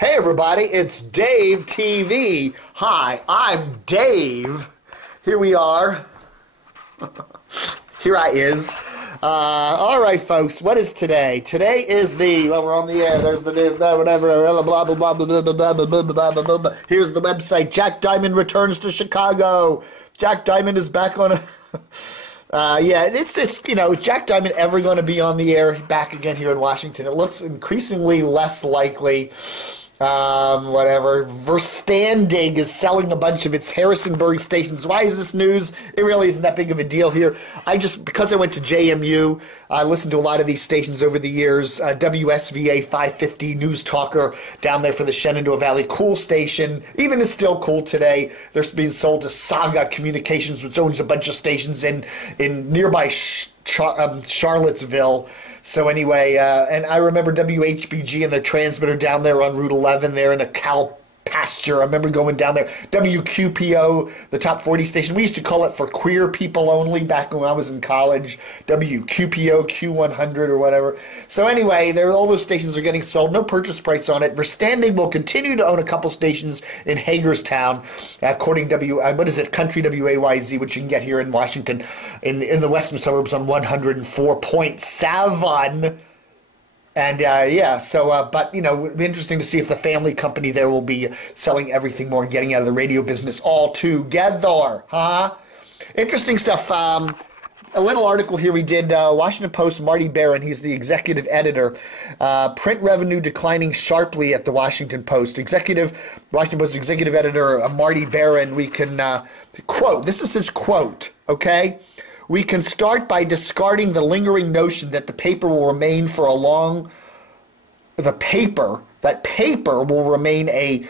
Hey everybody, it's Dave TV. Hi, I'm Dave. Here we are. Here I is. All right, folks, what is today? Today is well, we're on the air. There's the whatever, blah, blah, blah, blah, blah, blah, blah, blah, blah, blah, blah. Here's the website. Jack Diamond returns to Chicago. Jack Diamond is back on yeah, it's is Jack Diamond ever going to be on the air back again here in Washington? It looks increasingly less likely. Whatever. Verstandig is selling a bunch of its Harrisonburg stations. Why is this news? It really isn't that big of a deal here. Because I went to JMU, I listened to a lot of these stations over the years. WSVA 550 News Talker down there for the Shenandoah Valley, cool station. Even it's still cool today. They're being sold to Saga Communications, which owns a bunch of stations in nearby Charlottesville. So anyway, and I remember WHBG and their transmitter down there on Route 11 there in a cow pasture. I remember going down there. WQPO, the top 40 station. We used to call it for queer people only back when I was in college. WQPO, Q100 or whatever. So anyway, all those stations are getting sold. No purchase price on it. Verstandig will continue to own a couple stations in Hagerstown, according to Country WAYZ, which you can get here in Washington, in the western suburbs on 104.7. And, but, it'd be interesting to see if the family company there will be selling everything more and getting out of the radio business altogether, huh? Interesting stuff. A little article here we did, Washington Post, Marty Barron, he's the executive editor. Print revenue declining sharply at the Washington Post. Washington Post executive editor, Marty Barron, we can quote, this is his quote, okay? We can start by discarding the lingering notion that the paper will remain that paper will remain a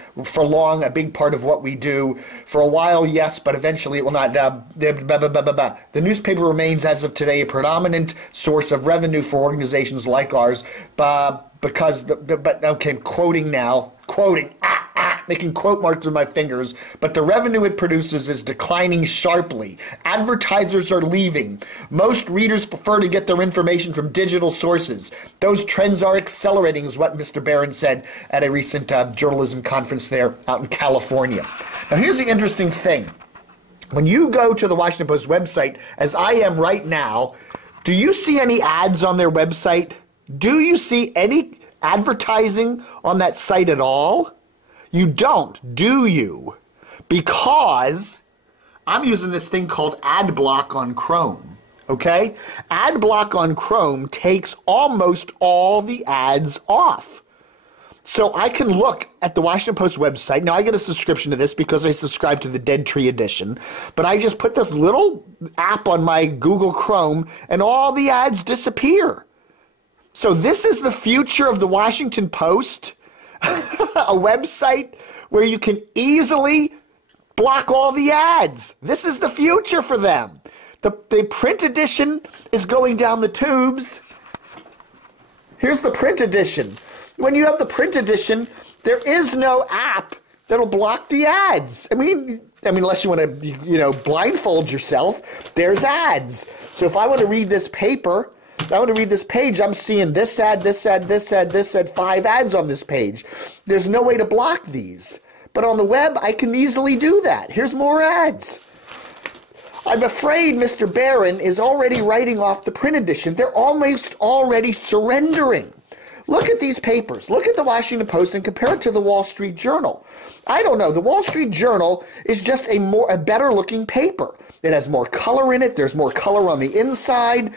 big part of what we do. For a while, yes, but eventually it will not. The newspaper remains, as of today, a predominant source of revenue for organizations like ours, quoting, making quote marks with my fingers, but the revenue it produces is declining sharply. Advertisers are leaving. Most readers prefer to get their information from digital sources. Those trends are accelerating, is what Mr. Barron said at a recent journalism conference there out in California. Now, here's the interesting thing. When you go to the Washington Post website, as I am right now, do you see any ads on their website? Do you see any advertising on that site at all? You don't, do you? Because I'm using this thing called AdBlock on Chrome, okay? AdBlock on Chrome takes almost all the ads off. So I can look at the Washington Post website. Now, I get a subscription to this because I subscribe to the Dead Tree edition. But I just put this little app on my Google Chrome, and all the ads disappear. So this is the future of the Washington Post? A website where you can easily block all the ads. This is the future for them. The print edition is going down the tubes. Here's the print edition. When you have the print edition, there is no app that'll block the ads. I mean, unless you want to, blindfold yourself, there's ads. So if I want to read this paper, I want to read this page, I'm seeing this ad, 5 ads on this page. There's no way to block these. But on the web, I can easily do that. Here's more ads. I'm afraid Mr. Barron is already writing off the print edition. They're almost already surrendering. Look at these papers. Look at the Washington Post and compare it to the Wall Street Journal. I don't know. The Wall Street Journal is just a better looking paper. It has more color in it. There's more color on the inside.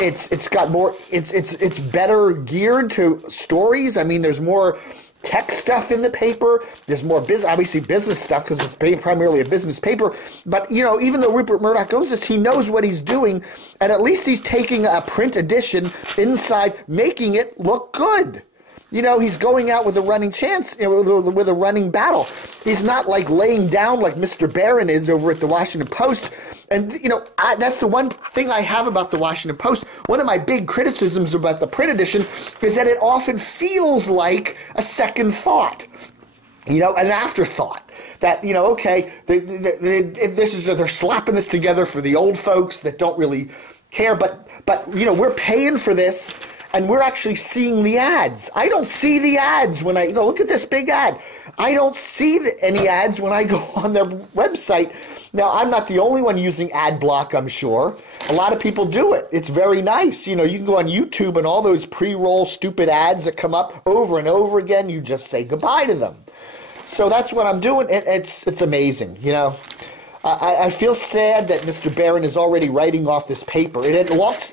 It's got more. It's better geared to stories. I mean, there's more tech stuff in the paper. There's more obviously business stuff because it's primarily a business paper. But even though Rupert Murdoch owns this, he knows what he's doing, and at least he's taking a print edition inside, making it look good. He's going out with a running chance, with a running battle. He's not like laying down like Mr. Barron is over at the Washington Post. And, that's the one thing I have about the Washington Post. One of my big criticisms about the print edition is that it often feels like a second thought, an afterthought. That, okay, they're slapping this together for the old folks that don't really care, but we're paying for this. and we're actually seeing the ads. I don't see the ads when I, look at this big ad. I don't see any ads when I go on their website. Now, I'm not the only one using ad block, I'm sure. A lot of people do it. It's very nice. You can go on YouTube and all those pre-roll stupid ads that come up over and over again, you just say goodbye to them. So that's what I'm doing. It's amazing, I feel sad that Mr. Barron is already writing off this paper. It looks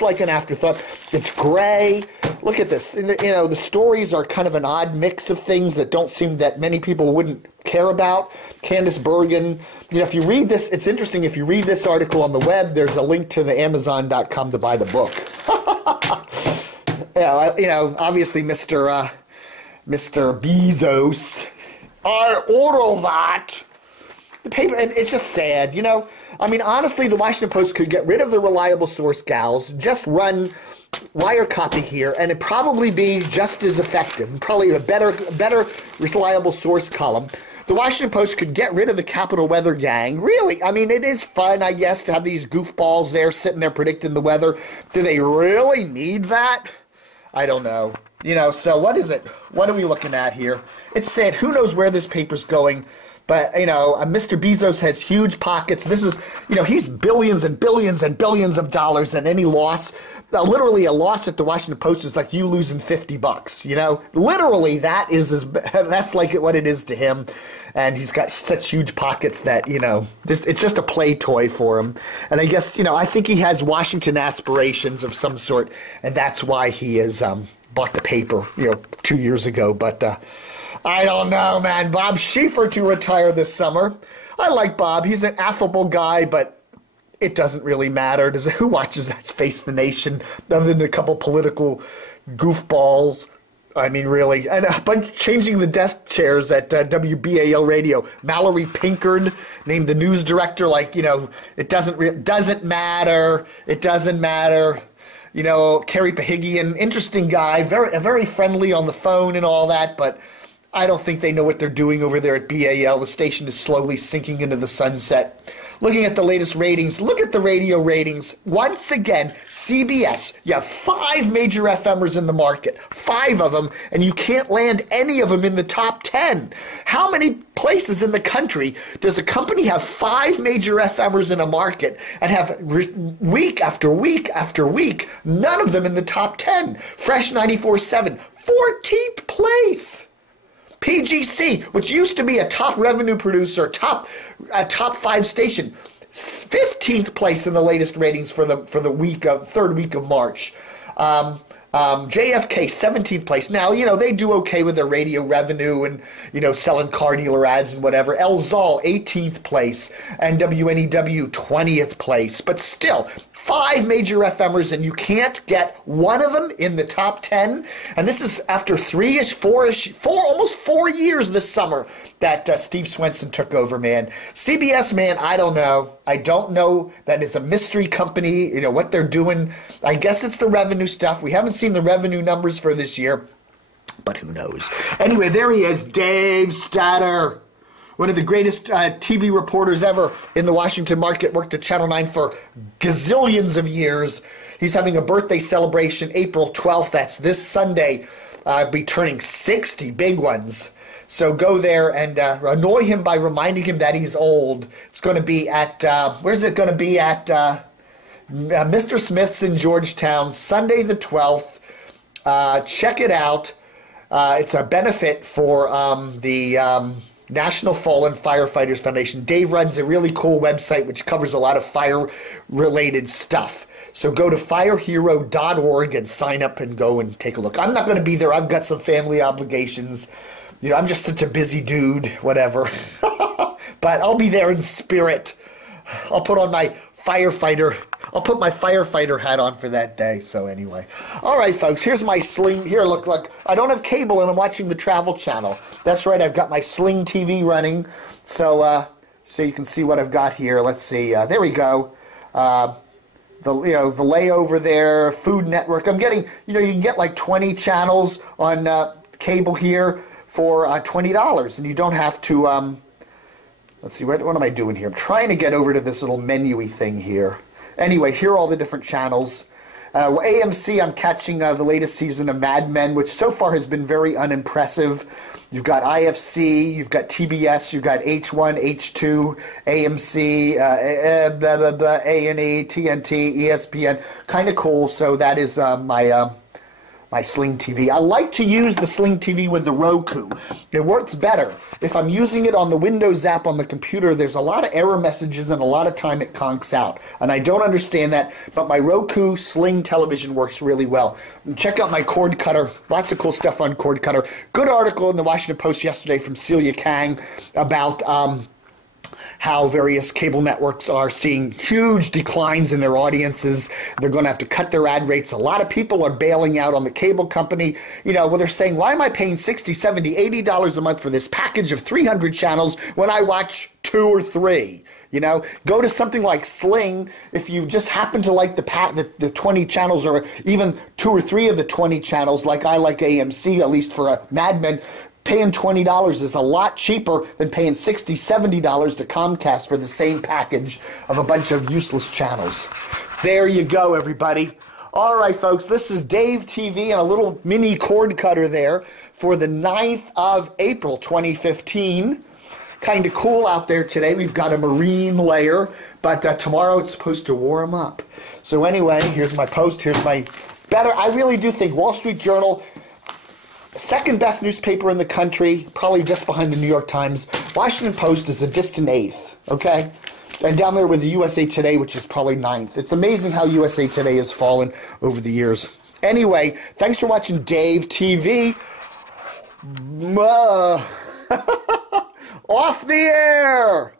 like an afterthought. It's gray. Look at this. The stories are kind of an odd mix of things that don't seem that many people wouldn't care about. Candace Bergen. If you read this, it's interesting. If you read this article on the web, there's a link to the Amazon.com to buy the book. Obviously, Mr. Bezos. I order that. The paper, and it's just sad, honestly, the Washington Post could get rid of the reliable source gals, just run wire copy here, and it'd probably be just as effective, and probably a better reliable source column. The Washington Post could get rid of the Capital Weather Gang. Really, it is fun, I guess, to have these goofballs there sitting there predicting the weather. Do they really need that? I don't know. So what is it? What are we looking at here? It's sad. Who knows where this paper's going? But, Mr. Bezos has huge pockets. This is, he's billions and billions and billions of dollars, and any loss, literally a loss at the Washington Post is like you losing $50, Literally, that's like what it is to him. And he's got such huge pockets that, it's just a play toy for him. And I guess, I think he has Washington aspirations of some sort, and that's why he has bought the paper, 2 years ago. But, I don't know, man. Bob Schieffer to retire this summer. I like Bob. He's an affable guy, but it doesn't really matter. Who watches that Face the Nation other than a couple political goofballs? Really. And a bunch changing the desk chairs at WBAL Radio. Mallory Pinkard named the news director. It doesn't matter. It doesn't matter. Kerry Pahigian, interesting guy, very friendly on the phone and all that, but I don't think they know what they're doing over there at BAL. The station is slowly sinking into the sunset. Looking at the latest ratings, look at the radio ratings. Once again, CBS, you have 5 major FMers in the market, 5 of them, and you can't land any of them in the top 10. How many places in the country does a company have 5 major FMers in a market and have week after week after week, none of them in the top 10? Fresh 94.7, 14th place. PGC, which used to be a top revenue producer, top 5 station, 15th place in the latest ratings for the third week of March. JFK, 17th place. Now, they do okay with their radio revenue and, selling car dealer ads and whatever. El Zal, 18th place. And WNEW, 20th place. But still, 5 major FMers, and you can't get one of them in the top 10. And this is after almost 4 years this summer that Steve Swenson took over, man. CBS, man, I don't know. I don't know. That it's a mystery company, what they're doing. I guess it's the revenue stuff. We haven't seen the revenue numbers for this year, but who knows? Anyway, there he is, Dave Statter, one of the greatest TV reporters ever in the Washington market, worked at Channel 9 for gazillions of years. He's having a birthday celebration April 12th. That's this Sunday. Be turning 60, big ones. So go there and annoy him by reminding him that he's old. It's going to be at, where's it going to be at? Mr. Smith's in Georgetown, Sunday the 12th. Check it out. It's a benefit for the National Fallen Firefighters Foundation. Dave runs a really cool website which covers a lot of fire-related stuff. So go to firehero.org and sign up and go and take a look. I'm not going to be there. I've got some family obligations. I'm just such a busy dude, whatever. But I'll be there in spirit. I'll put my firefighter hat on for that day. So anyway. All right, folks, here's my Sling. Here, look. I don't have cable and I'm watching the Travel Channel. That's right, I've got my Sling TV running. So you can see what I've got here. Let's see. There we go. The layover there, Food Network. I'm getting, you can get like 20 channels on cable here for $20, and you don't have to, let's see, what am I doing here? I'm trying to get over to this little menu-y thing here. Anyway, here are all the different channels. AMC, I'm catching the latest season of Mad Men, which so far has been very unimpressive. You've got IFC, you've got TBS, you've got H1, H2, AMC, A&E, TNT, ESPN. Kind of cool. So that is my Sling TV. I like to use the Sling TV with the Roku. It works better. If I'm using it on the Windows app on the computer, there's a lot of error messages and a lot of time it conks out. And I don't understand that, but my Roku Sling television works really well. And check out my cord cutter. Lots of cool stuff on cord cutter. Good article in the Washington Post yesterday from Celia Kang about how various cable networks are seeing huge declines in their audiences. They're going to have to cut their ad rates. A lot of people are bailing out on the cable company. You know, well, they're saying, why am I paying $60, $70, $80 a month for this package of 300 channels when I watch 2 or 3? You know, go to something like Sling. If you just happen to like the 20 channels or even 2 or 3 of the 20 channels, like I like AMC, at least for Mad Men, paying $20 is a lot cheaper than paying $60, $70 to Comcast for the same package of a bunch of useless channels. There you go, everybody. All right, folks, this is Dave TV and a little mini cord cutter there for the 9th of April, 2015. Kind of cool out there today. We've got a marine layer, but tomorrow it's supposed to warm up. So anyway, here's my post. Here's my I really do think Wall Street Journal, second best newspaper in the country, probably just behind the New York Times. Washington Post is a distant 8th, okay? And down there with the USA Today, which is probably 9th. It's amazing how USA Today has fallen over the years. Anyway, thanks for watching Dave TV. Off the air!